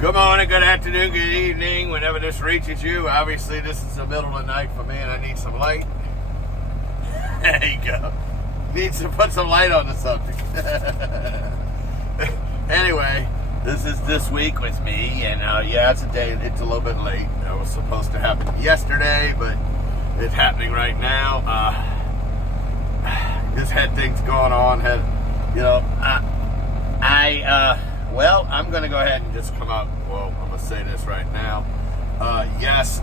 Good morning, good afternoon, good evening, whenever this reaches you. Obviously, this is the middle of the night for me, and I need some light. There you go. Need to put some light on the subject. Anyway, this is this week with me, and yeah, it's a little bit late. It was supposed to happen yesterday, but it's happening right now. Just had things going on. Well, I'm going to go ahead and just come out. Well, I'm going to say this right now. Yes,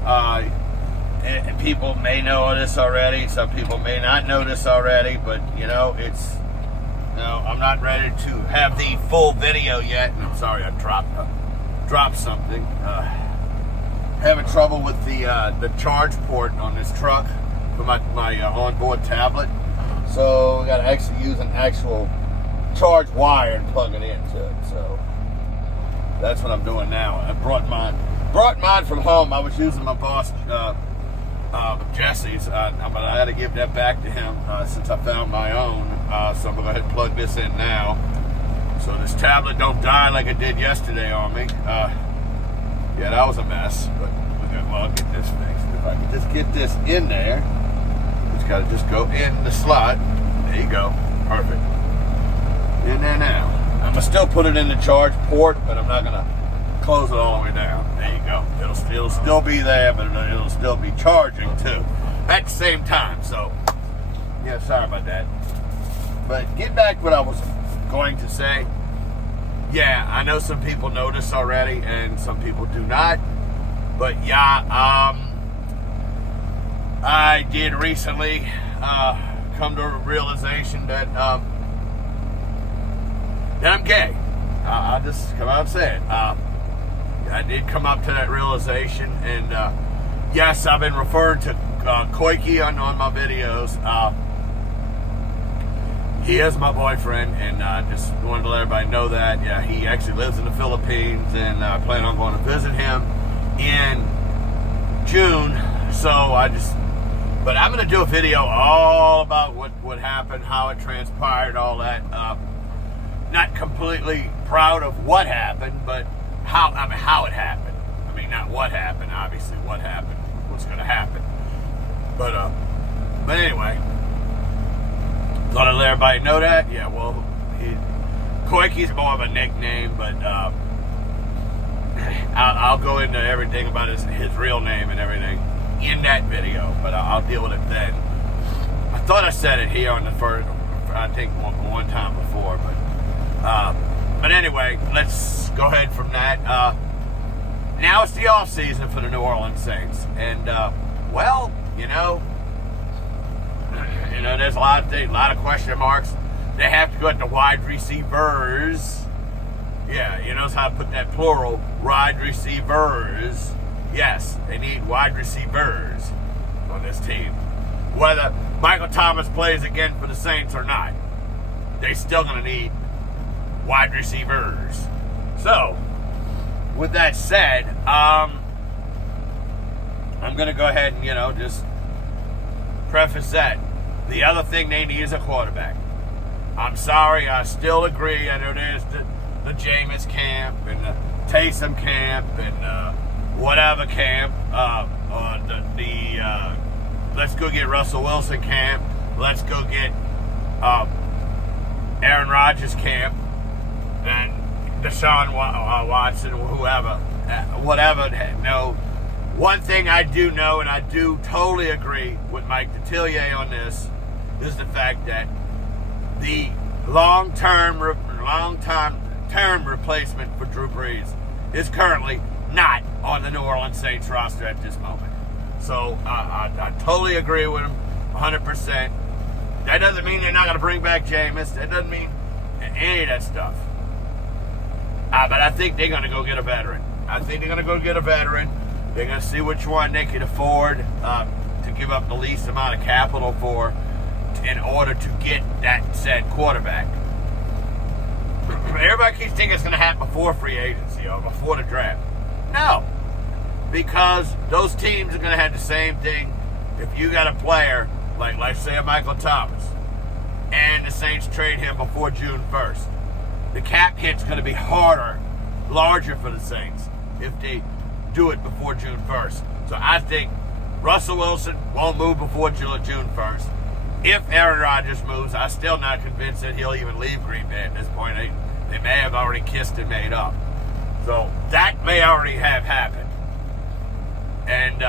people may know this already. Some people may not know this already. But, I'm not ready to have the full video yet. And I'm sorry I dropped something. Having trouble with the charge port on this truck for my onboard tablet. So we got to actually use an actual charge wire and plug it into it. So that's what I'm doing now. I brought mine from home. I was using my boss Jesse's, but I had to give that back to him since I found my own. So I'm gonna go ahead and plug this in now, so this tablet don't die like it did yesterday on me. Yeah, that was a mess, but I'll get this fixed. If I can just get this in there, it's got to just go in the slot. There you go, perfect. In there now. I'm going to still put it in the charge port, but I'm not going to close it all the way down. There you go. It'll still be there, but it'll still be charging too at the same time. So, yeah, sorry about that. But get back to what I was going to say. Yeah, I know some people know this already, and some people do not. But yeah, I did recently come to a realization that I'm gay. I'll just come out and say it. I did come up to that realization, and yes, I've been referring to Koiki on my videos. He is my boyfriend, and I just wanted to let everybody know that. Yeah, he actually lives in the Philippines, and I plan on going to visit him in June. So but I'm going to do a video all about what happened, how it transpired, all that. Not completely proud of what happened, but how it happened. I mean, not what happened, obviously. What happened, what's going to happen. But anyway, thought I'd let everybody know that. Yeah, well, Koiki's more of a nickname, but I'll go into everything about his real name and everything in that video, but I'll deal with it then. I thought I said it here on the first, I think one time before, but anyway, let's go ahead from that. Now it's the off season for the New Orleans Saints, and there's a lot of question marks. They have to go at the wide receivers. Yeah, you know how to put that plural, wide receivers. Yes, they need wide receivers on this team. Whether Michael Thomas plays again for the Saints or not, they're still going to need wide receivers. So, with that said, I'm going to go ahead and, just preface that. The other thing they need is a quarterback. I'm sorry, I still agree. I know there's the Jameis camp and the Taysom camp and whatever camp, let's go get Russell Wilson camp, let's go get Aaron Rodgers camp, and Deshaun Watson, whoever, whatever. No, one thing I do know, and I do totally agree with Mike Detillier on this, is the fact that the long-term replacement for Drew Brees is currently not on the New Orleans Saints roster at this moment. So I totally agree with him 100%. That doesn't mean they're not going to bring back Jameis. That doesn't mean any of that stuff. But I think they're going to go get a veteran. They're going to see which one they can afford to give up the least amount of capital for in order to get that said quarterback. Everybody keeps thinking it's going to happen before free agency or before the draft. No. Because those teams are going to have the same thing. If you got a player, like let's say a Michael Thomas, and the Saints trade him before June 1st, the cap hit's going to be harder larger for the Saints if they do it before June 1st. So I think Russell Wilson won't move before June 1st. If Aaron Rodgers moves, I'm still not convinced that he'll even leave Green Bay at this point. They may have already kissed and made up. So that may already have happened. And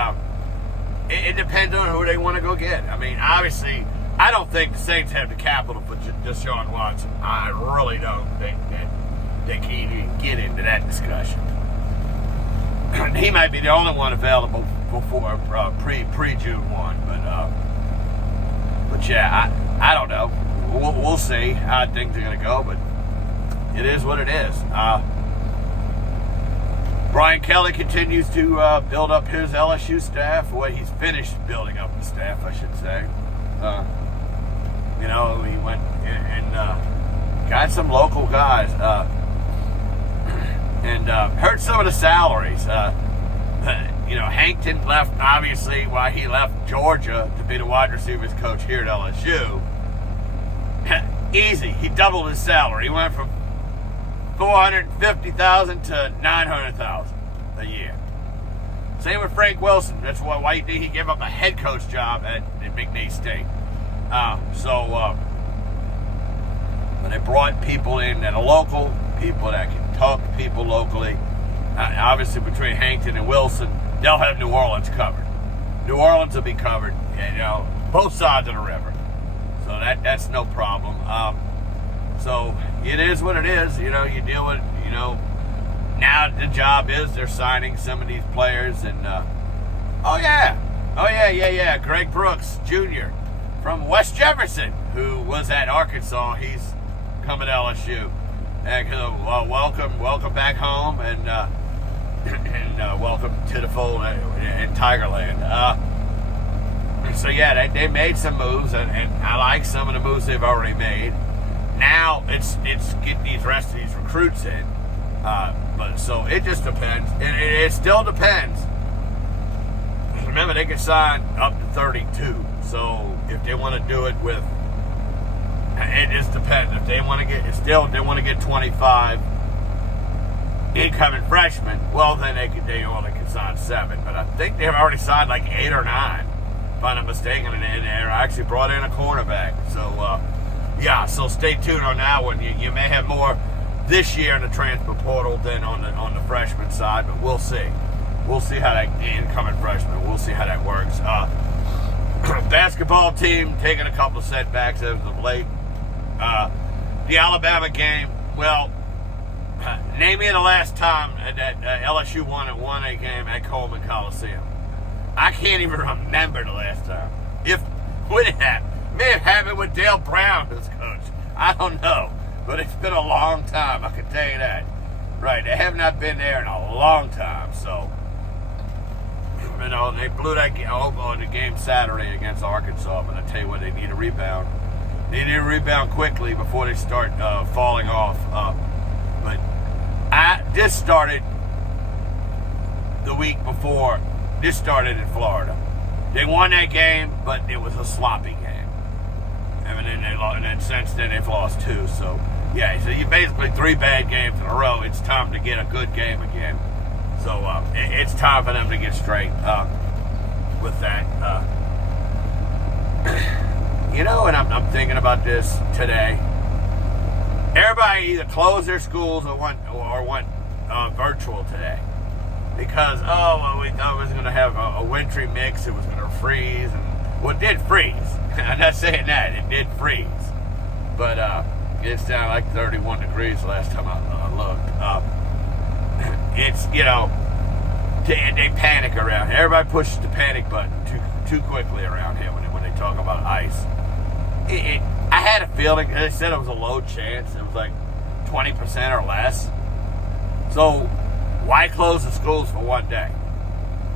it depends on who they want to go get. I mean, obviously, I don't think the Saints have the capital for Deshaun Watson. I really don't think that they can even get into that discussion. He might be the only one available before pre-June 1, but yeah, I don't know. We'll see how things are going to go, but it is what it is. Brian Kelly continues to build up his LSU staff. Well, he's finished building up the staff, I should say. He went and got some local guys. And heard some of the salaries. Hankton left, obviously, why he left Georgia to be the wide receivers coach here at LSU. Easy. He doubled his salary. He went from $450,000 to $900,000 a year. Same with Frank Wilson. That's why he gave up a head coach job at McNeese State. But they brought people in that are local, people that can talk to people locally. Obviously, between Hankton and Wilson, they'll have New Orleans covered. New Orleans will be covered, both sides of the river. So that's no problem. So it is what it is. You deal with, now the job is they're signing some of these players. And, Greg Brooks Jr. from West Jefferson, who was at Arkansas. He's coming to LSU. And welcome back home, and welcome to the fold in Tigerland. They made some moves, and I like some of the moves they've already made. Now it's getting these rest of these recruits in, but so it just depends. It still depends. Remember, they can sign up to 32. So if they want to do it with, it just depends. If they want to get 25 incoming freshmen, well then they only can sign 7. But I think they've already signed like 8 or 9, if I'm not mistaken, and they actually brought in a cornerback. So so stay tuned on that one. You may have more this year in the transfer portal than on the freshman side, but we'll see. We'll see how that incoming freshman. We'll see how that works. Basketball team taking a couple of setbacks as of late. The Alabama game. Well, name me the last time that LSU won a game at Coleman Coliseum. I can't even remember the last time. When it happened. May have happened with Dale Brown as coach. I don't know. But it's been a long time, I can tell you that. Right, they have not been there in a long time. So, they blew that game on the game Saturday against Arkansas. But I tell you what, they need a rebound. They need to rebound quickly before they start falling off. But this started the week before. This started in Florida. They won that game, but it was a sloppy game. And then since then they've lost 2. So you basically 3 bad games in a row. It's time to get a good game again. So it's time for them to get straight with that. And I'm thinking about this today. Everybody either closed their schools or went virtual today because we thought it was going to have a wintry mix. It was going to freeze, and it did freeze. I'm not saying that it did freeze, but it's down like 31 degrees last time I looked. It's they panic around here. Everybody pushes the panic button too quickly around here when they talk about ice. I had a feeling. They said it was a low chance. It was like 20% or less. So why close the schools for one day?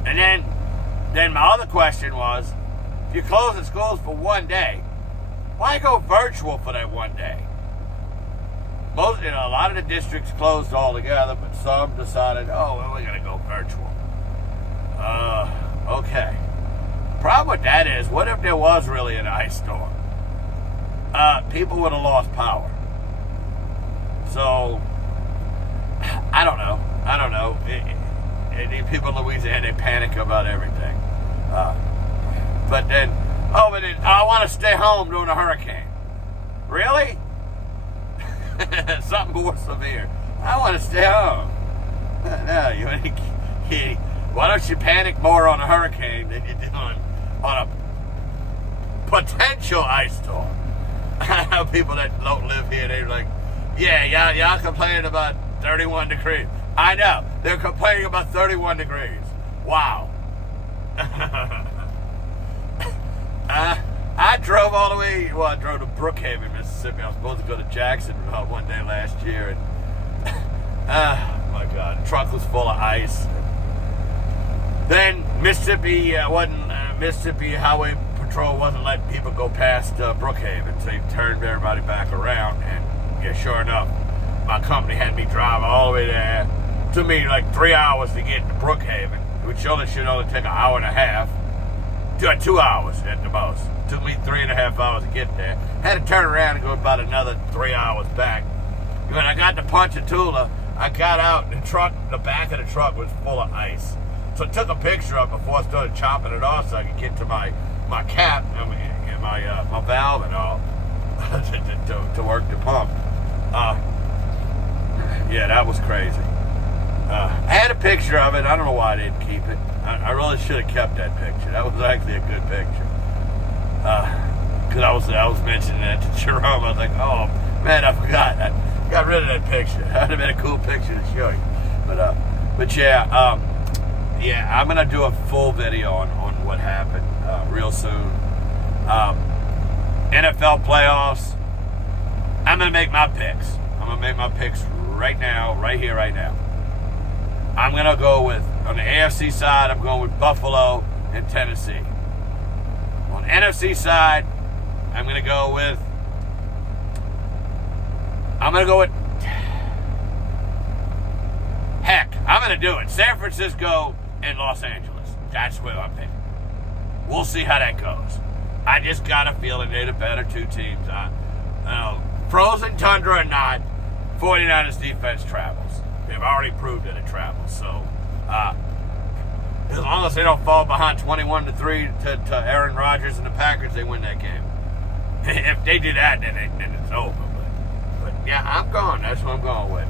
And then my other question was, if you close the schools for one day, why go virtual for that one day? A lot of the districts closed altogether, but some decided, we're going to go virtual. Okay. Problem with that is, what if there was really an ice storm? People would have lost power. So, I don't know. People in Louisiana, they panic about everything. But then I want to stay home during a hurricane. Really? Something more severe. I want to stay home. No, why don't you panic more on a hurricane than you do on a potential ice storm? I know people that don't live here, they're like, yeah, y'all complaining about 31 degrees. I know. They're complaining about 31 degrees. Wow. I drove all the way, I drove to Brookhaven, Mississippi. I was supposed to go to Jacksonville one day last year. And, my God, the truck was full of ice. Then Mississippi Highway Patrol wasn't letting people go past Brookhaven, so they turned everybody back around. And yeah, sure enough, my company had me drive all the way there. It took me like 3 hours to get to Brookhaven, which should only take an hour and a half. 2 hours at the most. It took me 3.5 hours to get there. Had to turn around and go about another 3 hours back. When I got to Ponchatoula, I got out, and the back of the truck was full of ice. So I took a picture of it before I started chopping it off so I could get to my cap and my valve and all to work the pump. Yeah, that was crazy. I had a picture of it. I don't know why I didn't keep it. I really should have kept that picture. That was actually a good picture. Because I was mentioning that to Jerome. I was like, oh, man, I forgot. I got rid of that picture. That would have been a cool picture to show you. But yeah, I'm going to do a full video on what happened real soon. NFL playoffs. I'm going to make my picks. I'm going to make my picks right now, right here, right now. I'm going to go with, on the AFC side, I'm going with Buffalo and Tennessee. On the NFC side, I'm going to go with heck, I'm going to do it. San Francisco and Los Angeles. That's where I'm picking. We'll see how that goes. I just got a feeling they're the better two teams. Frozen tundra or not, 49ers defense travels. They've already proved that it travels. So, as long as they don't fall behind 21-3 to Aaron Rodgers and the Packers, they win that game. If they do that, then it's over. But yeah, I'm going. That's what I'm going with.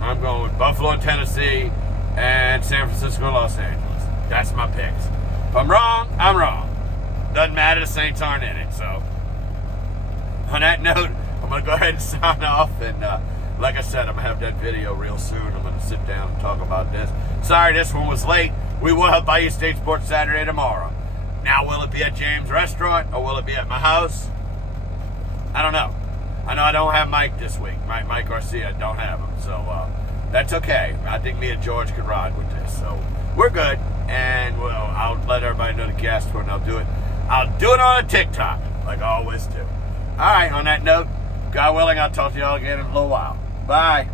I'm going with Buffalo and Tennessee and San Francisco and Los Angeles. That's my picks. If I'm wrong, I'm wrong. Doesn't matter. The Saints aren't in it. So, on that note, I'm going to go ahead and sign off. And like I said, I'm going to have that video real soon. I'm going to sit down and talk about this. Sorry this one was late. We will have Bayou State Sports Saturday tomorrow. Now, will it be at James' restaurant or will it be at my house? I don't know. I know I don't have Mike this week. Mike Garcia, I don't have him. So, that's okay. I think me and George could ride with this. So, we're good. And, well, I'll let everybody know the guest when I'll do it. I'll do it on a TikTok, like I always do. All right, on that note, God willing, I'll talk to y'all again in a little while. Bye.